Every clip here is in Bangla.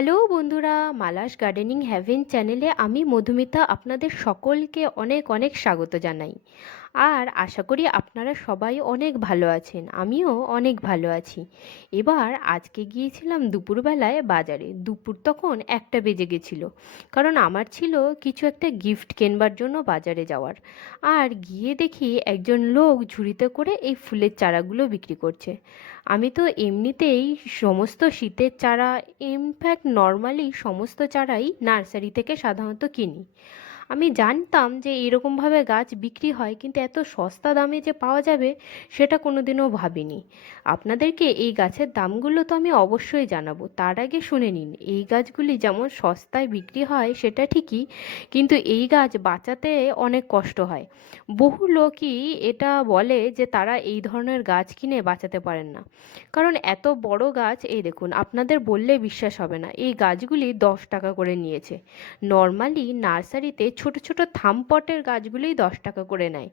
হ্যালো বন্ধুরা, মালাস গার্ডেনিং হ্যাভেন চ্যানেলে আমি মধুমিতা আপনাদের সকলকে অনেক অনেক স্বাগত জানাই। আর আশা করি আপনারা সবাই অনেক ভালো আছেন, আমিও অনেক ভালো আছি। এবার আজকে গিয়েছিলাম দুপুরবেলায় বাজারে। দুপুর তখন 1টা বেজে গেছিলো, কারণ আমার ছিল কিছু একটা গিফট কেনবার জন্য বাজারে যাওয়ার। আর গিয়ে দেখি একজন লোক ঝুড়িতে করে এই ফুলের চারাগুলো বিক্রি করছে। আমি তো এমনিতেই সমস্ত শীতের চারা, ইনফ্যাক্ট নর্মালি সমস্ত চারাই নার্সারি থেকে সাধারণত কিনি। আমি জানতাম যে এরকমভাবে গাছ বিক্রি হয়, কিন্তু এত সস্তা দামে যে পাওয়া যাবে সেটা কোনোদিনও ভাবিনি। আপনাদেরকে এই গাছের দামগুলো তো আমি অবশ্যই জানাবো, তার আগে শুনে নিন এই গাছগুলি যেমন সস্তায় বিক্রি হয় সেটা ঠিকই, কিন্তু এই গাছ বাঁচাতে অনেক কষ্ট হয়। বহু লোকই এটা বলে যে তারা এই ধরনের গাছ কিনে বাঁচাতে পারেন না, কারণ এত বড় গাছ, এই দেখুন, আপনাদের বললে বিশ্বাস হবে না, এই গাছগুলি 10 টাকা করে নিয়েছে। নর্মালি নার্সারিতে ছোট ছোট থামপটের গাছগুলিই 10 টাকা করে নেয়।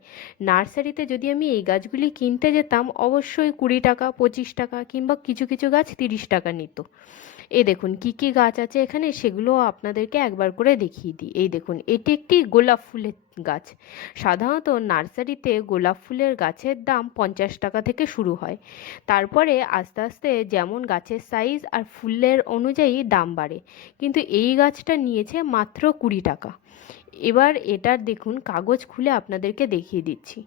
নার্সারিতে যদি আমি এই গাছগুলি কিনতে যেতাম, অবশ্যই 20 টাকা, 25 টাকা, কিংবা কিছু কিছু গাছ 30 টাকা নিত। এই দেখুন কি কি গাছ আছে এখানে, সেগুলো আপনাদেরকে একবার করে দেখিয়ে দিই। এই দেখুন, এটি একটি গোলাপ ফুলের গাছ। সাধারণত নার্সারিতে গোলাপ ফুলের গাছের দাম 50 টাকা থেকে শুরু হয়। তারপরে আস্তে আস্তে যেমন গাছের সাইজ আর ফুলের অনুযায়ী দাম বাড়ে, কিন্তু এই গাছটা নিয়েছে মাত্র 20 টাকা। এবার এটার দেখুন কাগজ খুলে আপনাদেরকে দেখিয়ে দিচ্ছি।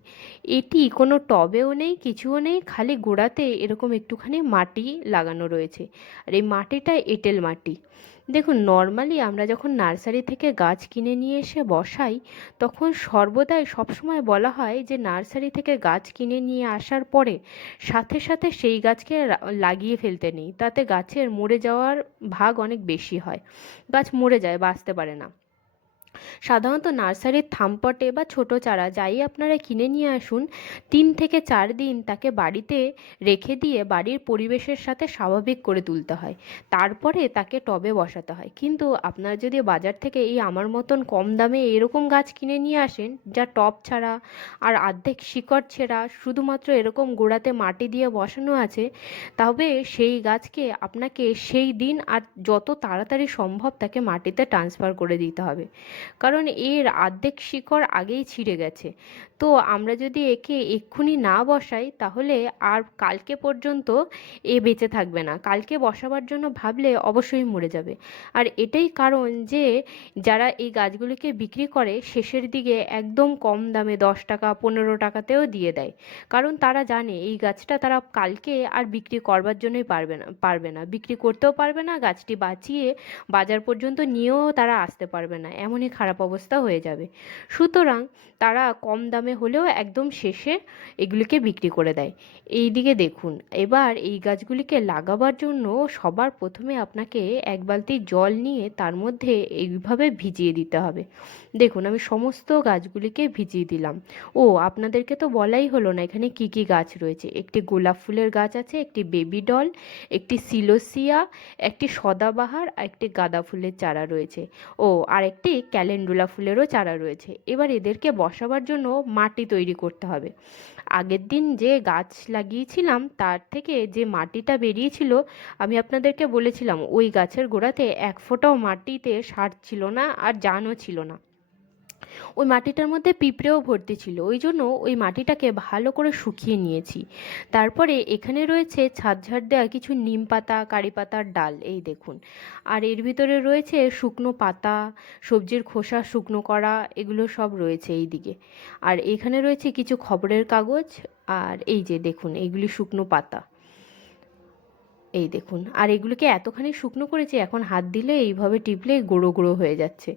এটি কোনো টবেও নেই, কিছুও নেই, খালি গোড়াতে এরকম একটুখানি মাটি লাগানো রয়েছে। আর এই মাটিটা এঁটেল মাটি। দেখুন, নর্মালি আমরা যখন নার্সারি থেকে গাছ কিনে নিয়ে এসে বসাই, তখন সর্বদাই সবসময় বলা হয় যে নার্সারি থেকে গাছ কিনে নিয়ে আসার পরে সাথে সাথে সেই গাছকে লাগিয়ে ফেলতে নেই, তাতে গাছের মরে যাওয়ার ভাগ অনেক বেশি হয়। গাছ মরে যায়, বাঁচতে পারে না। সাধারণত নার্সারির থামপটে বা ছোট চারা যাই আপনারা কিনে নিয়ে আসুন, 3 থেকে 4 দিন তাকে বাড়িতে রেখে দিয়ে বাড়ির পরিবেশের সাথে স্বাভাবিক করে তুলতে হয়, তারপরে তাকে টবে বসাতে হয়। কিন্তু আপনারা যদি বাজার থেকে এই আমার মতন কম দামে এরকম গাছ কিনে নিয়ে আসেন, যা টব ছাড়া আর অর্ধেক শিকড় ছেঁড়া, শুধুমাত্র এরকম গোড়াতে মাটি দিয়ে বসানো আছে, তবে সেই গাছকে আপনাকে সেই দিন আর যত তাড়াতাড়ি সম্ভব তাকে মাটিতে ট্রান্সফার করে দিতে হবে, কারণ এর অর্ধেক শিকড় আগেই ছিঁড়ে গেছে। তো আমরা যদি একে এক্ষুনি না বসাই, তাহলে আর কালকে পর্যন্ত এ বেঁচে থাকবে না, কালকে বসাবার জন্য ভাবলে অবশ্যই মরে যাবে। আর এটাই কারণ যে যারা এই গাছগুলিকে বিক্রি করে শেষের দিকে একদম কম দামে 10 টাকা 15 টাকাতেও দিয়ে দেয়, কারণ তারা জানে এই গাছটা তারা কালকে আর বিক্রি করবার জন্যই পারবে না, বিক্রি করতেও পারবে না, গাছটি বাঁচিয়ে বাজার পর্যন্ত নিয়েও তারা আসতে পারবে না, এমনই খারাপ অবস্থা হয়ে যাবে। সুতরাং তারা কম দামে হলেও একদম শেষে এগুলিকে বিক্রি করে দেয়। এই দিকে দেখুন, এবার এই গাছগুলিকে লাগাবার জন্য সবার প্রথমে আপনাকে 1 বালতি জল নিয়ে তার মধ্যে এইভাবে ভিজিয়ে দিতে হবে। দেখুন, আমি সমস্ত গাছগুলিকে ভিজিয়ে দিলাম। ও, আপনাদেরকে তো বলাই হলো না এখানে কি কি গাছ রয়েছে। একটি গোলাপ ফুলের গাছ আছে, একটি বেবি ডল, একটি সিলোসিয়া, একটি সদাবাহার, আর একটি গাঁদা ফুলের চারা রয়েছে। ও, আর একটি ক্যালেন্ডুলা ফুলেরও চারা রয়েছে। এবার এদেরকে বসাবার জন্য মাটি তৈরি করতে হবে। আগের দিন যে গাছ লাগিয়েছিলাম তার থেকে যে মাটিটা বেরিয়েছিল, আমি আপনাদেরকে বলেছিলাম ওই গাছের গোড়াতে 1 ফোঁটাও মাটিতে সার ছিল না, আর জানও ছিল না। ওই মাটিটার মধ্যে পিঁপড়েও ভর্তি ছিল, ওই জন্য ওই মাটিটাকে ভালো করে শুকিয়ে নিয়েছি। তারপরে এখানে রয়েছে ছাদ ঝাড় দেওয়া কিছু নিম পাতা, কারি পাতার ডাল, এই দেখুন। আর এর ভিতরে রয়েছে শুকনো পাতা, সবজির খোসা শুকনো করা, এগুলো সব রয়েছে এই দিকে। আর এখানে রয়েছে কিছু খবরের কাগজ, আর এই যে দেখুন এইগুলি শুকনো পাতা, এই দেখুন। আর এগুলোকে এতখানি শুকনো করেছি, এখন হাত দিলে এইভাবে টিপলে গুঁড়ো গুঁড়ো হয়ে যাচ্ছে।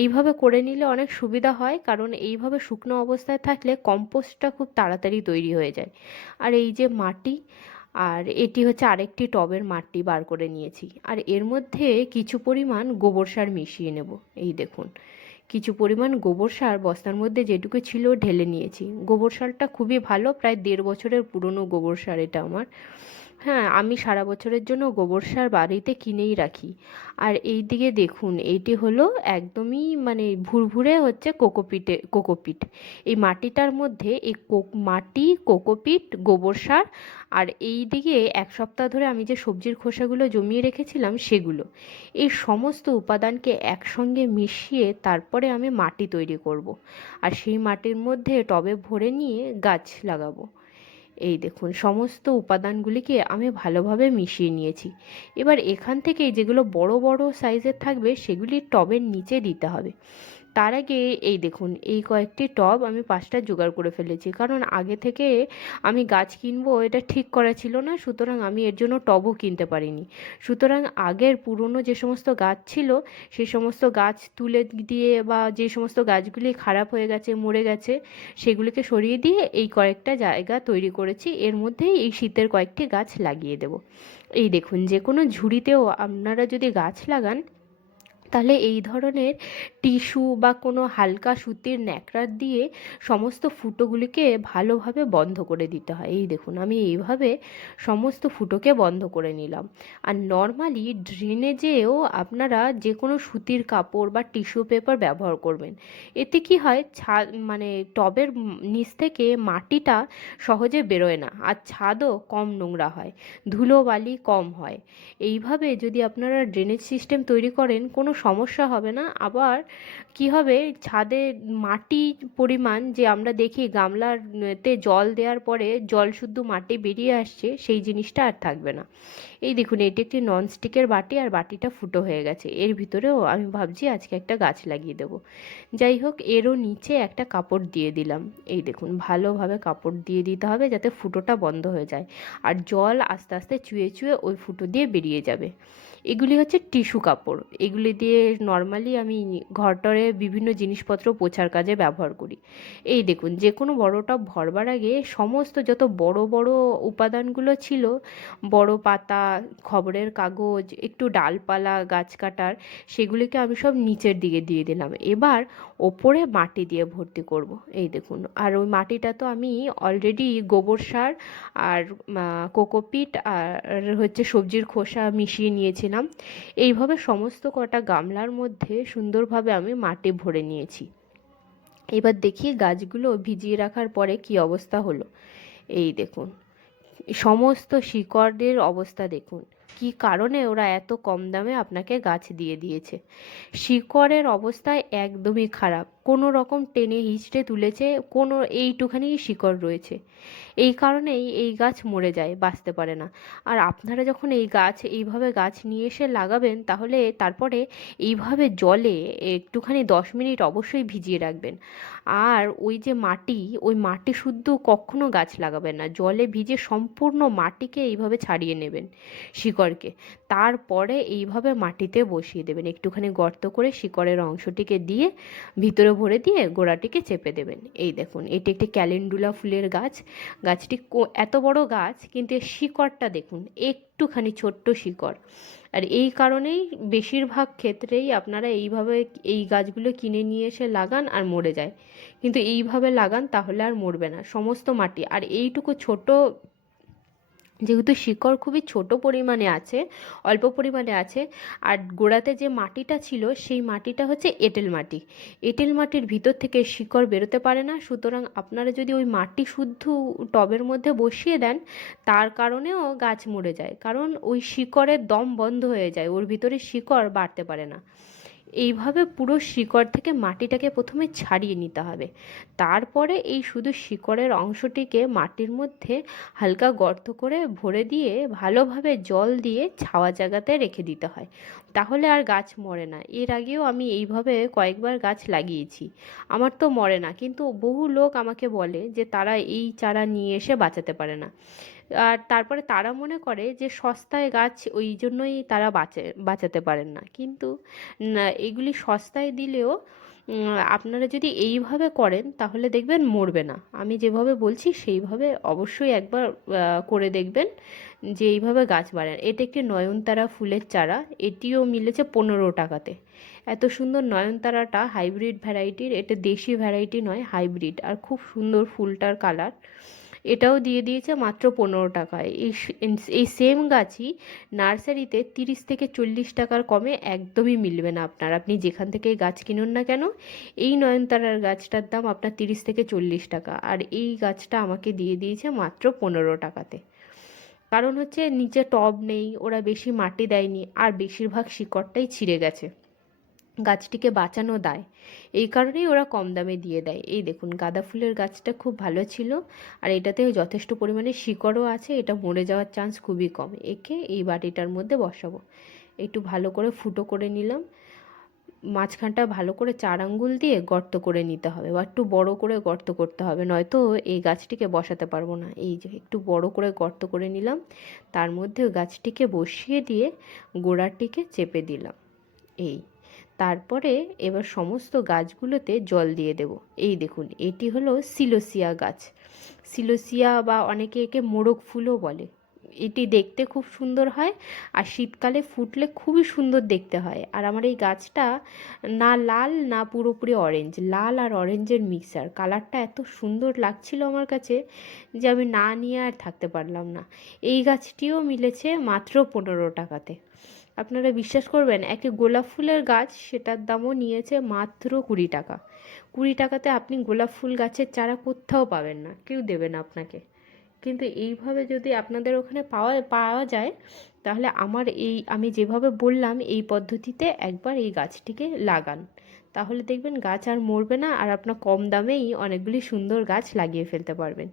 এইভাবে করে নিলে অনেক সুবিধা হয়, কারণ এইভাবে শুকনো অবস্থায় থাকলে কম্পোস্টটা খুব তাড়াতাড়ি তৈরি হয়ে যায়। আর এই যে মাটি, আর এটি হচ্ছে আরেকটি টবের মাটি বার করে নিয়েছি, আর এর মধ্যে কিছু পরিমাণ গোবর সার মিশিয়ে নেব। এই দেখুন, কিছু পরিমাণ গোবর সার বস্তার মধ্যে যেটুকু ছিল ঢেলে নিয়েছি। গোবর সারটা খুবই ভালো, প্রায় 1.5 বছরের পুরনো গোবর সার এটা আমার। হ্যাঁ, আমি সারা বছরের জন্য গোবর সার বাড়িতে কিনেই রাখি। আর এই দিকে দেখুন, এইটি হলো একদমই মানে ভুরভুরে হচ্ছে কোকোপিট। এই মাটিটার মধ্যে এই মাটি, কোকোপিট, গোবর সার, আর এই দিকে 1 সপ্তাহ ধরে আমি যে সবজির খোসাগুলো জমিয়ে রেখেছিলাম সেগুলো, এই সমস্ত উপাদানকে একসঙ্গে মিশিয়ে তারপরে আমি মাটি তৈরি করব। আর সেই মাটির মধ্যে টবে ভরে নিয়ে গাছ লাগাবো। এই দেখুন, সমস্ত উপাদানগুলিকে আমি ভালোভাবে মিশিয়ে নিয়েছি। এবার এখান থেকেই যেগুলো বড় বড় সাইজের থাকবে সেগুলি টবের নিচে দিতে হবে। তার আগে এই দেখুন, এই কয়েকটি টব আমি 5টা জোগাড় করে ফেলেছি, কারণ আগে থেকে আমি গাছ কিনবো এটা ঠিক করা ছিল না, সুতরাং আমি এর জন্য টবও কিনতে পারিনি। সুতরাং আগের পুরনো যে সমস্ত গাছ ছিল সেই সমস্ত গাছ তুলে দিয়ে, বা যে সমস্ত গাছগুলি খারাপ হয়ে গেছে, মরে গেছে, সেগুলিকে সরিয়ে দিয়ে এই কয়েকটা জায়গা তৈরি করেছি। এর মধ্যেই এই শীতের কয়েকটি গাছ লাগিয়ে দেব। এই দেখুন, যে কোনো ঝুড়িতেও আপনারা যদি গাছ লাগান, তাহলে এই ধরনের টিস্যু বা কোনো হালকা সুতির ন্যাকড়া দিয়ে সমস্ত ফুটোগুলিকে ভালোভাবে বন্ধ করে দিতে হয়। এই দেখুন, আমি এইভাবে সমস্ত ফুটোকে বন্ধ করে নিলাম। আর নর্মালি ড্রেনেজেও আপনারা যে কোনো সুতির কাপড় বা টিস্যু পেপার ব্যবহার করবেন। এতে কি হয়, মানে টবের নিচ থেকে মাটিটা সহজে বেরোয় না, আর ছাদও কম নোংরা হয়, ধুলোবালি কম হয়। এইভাবে যদি আপনারা ড্রেনেজ সিস্টেম তৈরি করেন, কোনো সমস্যা হবে না। আবার কি হবে, ছাদে মাটি পরিমাণ যে আমরা দেখি গামলাতে জল দেওয়ার পরে জল শুদ্ধ মাটি বেরিয়ে আসছে, সেই জিনিসটা আর থাকবে না। এই দেখুন, এটি একটি ননস্টিকের বাটি, আর বাটিটা ফুটো হয়ে গেছে। এর ভিতরেও আমি ভাবছি আজকে একটা গাছ লাগিয়ে দেবো। যাই হোক, এরও নিচে একটা কাপড় দিয়ে দিলাম। এই দেখুন, ভালোভাবে কাপড় দিয়ে দিতে হবে যাতে ফুটোটা বন্ধ হয়ে যায়, আর জল আস্তে আস্তে চুয়ে চুয়ে ওই ফুটো দিয়ে বেরিয়ে যাবে। এগুলি হচ্ছে টিস্যু কাপড়। এগুলি দিয়ে নর্মালি আমি ঘরটরে বিভিন্ন জিনিসপত্র পোছার কাজে ব্যবহার করি। এই দেখুন, যে কোনো বড় টব ভরবার আগে সমস্ত যত বড় বড় উপাদানগুলো ছিল, বড় পাতা, খবরের কাগজ, একটু ডালপালা গাছ কাটার, সেগুলিকে আমি সব নিচের দিকে দিয়ে দিলাম। এবার ওপরে মাটি দিয়ে ভর্তি করব। এই দেখুন, আর ওই মাটিটা তো আমি অলরেডি গোবর সার আর কোকোপিট আর হচ্ছে সবজির খোসা মিশিয়ে নিয়েছিলাম। এইভাবে সমস্ত কটা গামলার মধ্যে সুন্দরভাবে আমি মাটি ভরে নিয়েছি। এবার দেখি গাছগুলো ভিজিয়ে রাখার পরে কি অবস্থা হলো। এই দেখুন, সমস্ত শিকড়ের অবস্থা দেখুন, কি কারণে ওরা এত কম দামে আপনাকে গাছ দিয়ে দিয়েছে। শিকড়ের অবস্থা একদমই খারাপ, কোনো রকম টেনে হিঁচড়ে তুলেছে, কোনো এইটুখানি শিকড় রয়েছে। এই কারণেই এই গাছ মরে যায়, বাঁচতে পারে না। আর আপনারা যখন এই গাছ এইভাবে গাছ নিয়ে এসে লাগাবেন, তাহলে তারপরে এইভাবে জলে একটুখানি 10 মিনিট অবশ্যই ভিজিয়ে রাখবেন। আর ওই যে মাটি, ওই মাটি শুদ্ধ কখনো গাছ লাগাবেন না, জলে ভিজে সম্পূর্ণ মাটিকে এইভাবে ছাড়িয়ে নেবেন, শিকড়কে। তারপরে এইভাবে মাটিতে বসিয়ে দেবেন, একটুখানি গর্ত করে শিকড়ের অংশটিকে দিয়ে ভিতরে ভরে দিয়ে গোড়াটিকে চেপে দেবেন। এই দেখুন, এটি একটি ক্যালেন্ডুলা ফুলের গাছ। গাছটি এত বড় গাছ, কিন্তু এর শিকড়টা দেখুন, একটুখানি ছোট্ট শিকড়। আর এই কারণেই বেশিরভাগ ক্ষেত্রেই আপনারা এইভাবে এই গাছগুলো কিনে নিয়ে এসে লাগান আর মরে যায়। কিন্তু এইভাবে লাগান, তাহলে আর মরবে না। সমস্ত মাটি, আর এইটুকু ছোট, যেহেতু শিকড় খুবই ছোট পরিমাণে আছে, অল্প পরিমাণে আছে, আর গোড়াতে যে মাটিটা ছিল সেই মাটিটা হচ্ছে এঁটেল মাটি। এঁটেল মাটির ভিতর থেকে শিকড় বেরোতে পারে না। সুতরাং আপনারা যদি ওই মাটি শুদ্ধ টবের মধ্যে বসিয়ে দেন, তার কারণেও গাছ মরে যায়, কারণ ওই শিকড়ের দম বন্ধ হয়ে যায়, ওর ভিতরে শিকড় বাড়তে পারে না। এইভাবে পুরো শিকড় থেকে মাটিটাকে প্রথমে ছাড়িয়ে নিতে হবে। তারপরে এই শুধু শিকড়ের অংশটিকে মাটির মধ্যে হালকা গর্ত করে ভরে দিয়ে ভালোভাবে জল দিয়ে ছাওয়া জায়গাতে রেখে দিতে হয়, তাহলে আর গাছ মরে না। এর আগেও আমি এইভাবে কয়েকবার গাছ লাগিয়েছি, আমার তো মরে না, কিন্তু বহু লোক আমাকে বলে যে তারা এই চারা নিয়ে এসে বাঁচাতে পারে না। আর তারপরে তারা মনে করে যে সস্তায় গাছ, ওই জন্যই তারা বাঁচাতে পারেন না। কিন্তু না, এগুলি সস্তায় দিলেও আপনারা যদি এইভাবে করেন তাহলে দেখবেন মরবে না। আমি যেভাবে বলছি সেইভাবে অবশ্যই একবার করে দেখবেন, যে এইভাবে গাছ বাড়ান। এটা একটি নয়নতারা ফুলের চারা, এটিও মিলেছে 15 টাকাতে। এত সুন্দর নয়নতারাটা হাইব্রিড ভ্যারাইটির, এটা দেশি ভ্যারাইটি নয়, হাইব্রিড, আর খুব সুন্দর ফুলটার কালার। এটাও দিয়ে দিয়েছে মাত্র 15 টাকায়। এই সেম গাছই নার্সারিতে 30 থেকে 40 টাকার কমে একদমই মিলবে না আপনার। আপনি যেখান থেকে গাছ কিনুন না কেন, এই নয়নতারার গাছটার দাম আপনার 30 থেকে 40 টাকা, আর এই গাছটা আমাকে দিয়ে দিয়েছে মাত্র 15 টাকাতে। কারণ হচ্ছে নিচে টব নেই, ওরা বেশি মাটি দেয়নি, আর বেশিরভাগ শিকড়টাই ছিঁড়ে গেছে, গাছটিকে বাঁচানো দায়, এই কারণেই ওরা কম দামে দিয়ে দেয়। এই দেখুন গাঁদা ফুলের গাছটা খুব ভালো ছিল, আর এটাতে যথেষ্ট পরিমাণে শিকড়ও আছে, এটা মরে যাওয়ার চান্স খুবই কম। একে এই বাটিটার মধ্যে বসাবো, একটু ভালো করে ফুটো করে নিলাম। মাঝখানটা ভালো করে 4 আঙ্গুল দিয়ে গর্ত করে নিতে হবে, বা একটু বড় করে গর্ত করতে হবে, নয়তো এই গাছটিকে বসাতে পারবো না। এই যে একটু বড় করে গর্ত করে নিলাম, তার মধ্যে গাছটিকে বসিয়ে দিয়ে গোড়াটিকে চেপে দিলাম। এই তারপরে এবার সমস্ত গাছগুলোতে জল দিয়ে দেব। এই দেখুন এটি হলো সিলোসিয়া গাছ। সিলোসিয়া বা অনেকে একে মোরগ ফুলও বলে। এটি দেখতে খুব সুন্দর হয়, আর শীতকালে ফুটলে খুবই সুন্দর দেখতে হয়। আর আমার এই গাছটা না লাল না পুরোপুরি অরেঞ্জ, লাল আর অরেঞ্জের মিক্সার, কালারটা এত সুন্দর লাগছিল আমার কাছে যে আমি না নিয়ে আর থাকতে পারলাম না। এই গাছটিও মিলেছে মাত্র 15 টাকাতে। আপনারা বিশ্বাস করবেন, একটি গোলাপ ফুলের গাছ সেটার দামও নিয়েছে মাত্র 20 টাকা। 20 টাকাতে আপনি গোলাপ ফুল গাছের চারা কোথাও পাবেন না, কেউ দেবে না আপনাকে। কিন্তু এইভাবে যদি আপনাদের ওখানে পাওয়া পাওয়া যায়, তাহলে আমি যেভাবে বললাম এই পদ্ধতিতে একবার এই গাছটিকে লাগান, তাহলে দেখবেন গাছ আর মরবে না, আর আপনার কম দামেই অনেকগুলি সুন্দর গাছ লাগিয়ে ফেলতে পারবেন।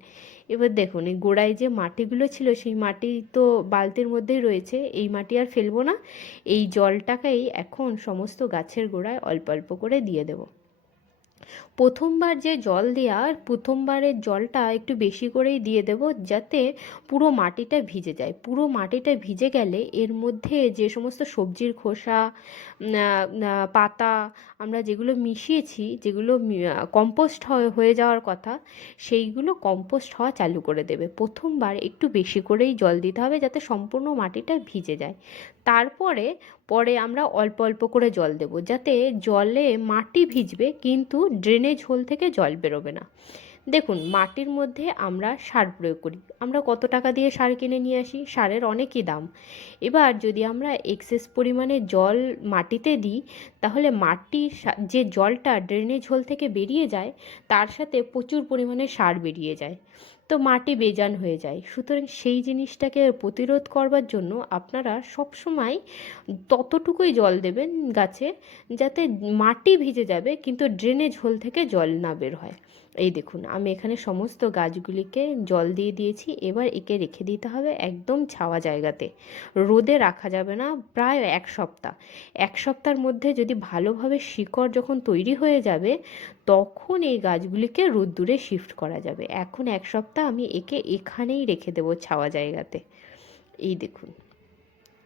এবার দেখুন এই গোড়ায় যে মাটিগুলো ছিল, সেই মাটি তো বালতির মধ্যেই রয়েছে, এই মাটি আর ফেলবো না। এই জলটাকেই এখন সমস্ত গাছের গোড়ায় অল্প অল্প করে দিয়ে দেবো। প্রথমবার যে জল দেওয়া, প্রথমবারের জলটা একটু বেশি করেই দিয়ে দেব, যাতে পুরো মাটিটা ভিজে যায়। পুরো মাটিটা ভিজে গেলে এর মধ্যে যে সমস্ত সবজির খোসা, পাতা আমরা যেগুলো মিশিয়েছি, যেগুলো কম্পোস্ট হয়ে যাওয়ার কথা, সেইগুলো কম্পোস্ট হওয়া চালু করে দেবে। প্রথমবার একটু বেশি করেই জল দিতে হবে, যাতে সম্পূর্ণ মাটিটা ভিজে যায়। তারপরে আমরা অল্প অল্প করে জল দেব, যাতে জলে মাটি ভিজবে কিন্তু ড্রেনেজ হোল থেকে জল বেরোবে না। দেখুন মাটির মধ্যে আমরা সার প্রয়োগ করি, আমরা কত টাকা দিয়ে সার কিনে নিয়ে আসি, সারের অনেকই দাম। এবার যদি আমরা এক্সেস পরিমাণে জল মাটিতে দিই, তাহলে মাটির যে জলটা ড্রেনেজ হোল থেকে বেরিয়ে যায়, তার সাথে প্রচুর পরিমাণে সার বেরিয়ে যায়, তো মাটি বেজান হয়ে যায়। সুতরাং সেই জিনিসটাকে প্রতিরোধ করবার জন্য আপনারা সব সময় ততটুকুই জল দেবেন গাছে, যাতে মাটি ভিজে যাবে কিন্তু ড্রেনেজ হোল থেকে জল না বের হয়। এই দেখুন আমি এখানে সমস্ত গাছগুলিকে জল দিয়ে দিয়েছি। এবার একে রেখে দিতে হবে একদম ছাওয়া জায়গাতে, রোদে রাখা যাবে না প্রায় 1 সপ্তাহ। 1 সপ্তাহের মধ্যে যদি ভালোভাবে শিকড় যখন তৈরি হয়ে যাবে, তখন এই গাছগুলিকে রোদ্দুরে শিফট করা যাবে। এখন 1 সপ্তাহ আমি একে এখানেই রেখে দেবো ছাওয়া জায়গাতে। এই দেখুন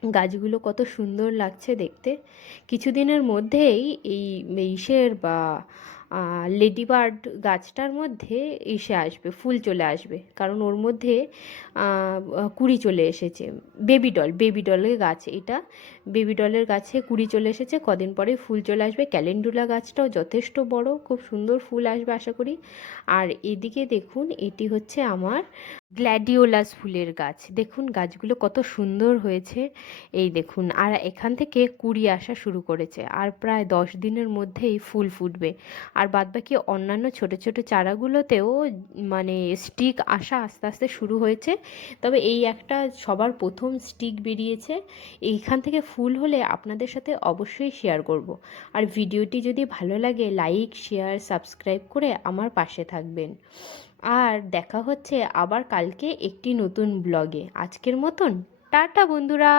গাছগুলো কত সুন্দর লাগছে দেখতে। কিছুদিনের মধ্যেই এই ইসের বা লেডি বার্ড গাছটার মধ্যে আসবে, ফুল চলে আসবে, কারণ ওর মধ্যে কুড়ি চলে এসেছে। বেবি ডলের গাছ এটা, বেবি ডলের গাছে কুড়ি চলে এসেছে, কদিন পরে ফুল চলে আসবে। ক্যালেন্ডুলা গাছটাও যথেষ্ট বড়, খুব সুন্দর ফুল আসবে আশা করি। আর এদিকে দেখুন এটি হচ্ছে আমার গ্ল্যাডিওলাস ফুলের গাছ। দেখুন গাছগুলো কত সুন্দর হয়েছে, এই দেখুন। আর এখান থেকে কুড়ি আসা শুরু করেছে, আর প্রায় 10 দিনের মধ্যেই ফুল ফুটবে। আর বাদবাকি অন্যান্য ছোট ছোট চারাগুলোতেও মানে স্টিক আসা আস্তে আস্তে শুরু হয়েছে, তবে এই একটা সবার প্রথম স্টিক বেরিয়েছে। এইখান থেকে ফুল হলে আপনাদের সাথে অবশ্যই শেয়ার করব। আর ভিডিওটি যদি ভালো লাগে লাইক শেয়ার সাবস্ক্রাইব করে আমার পাশে থাকবেন। আর দেখা হচ্ছে আবার কালকে একটি নতুন ব্লগে। আজকের মতন টাটা বন্ধুরা।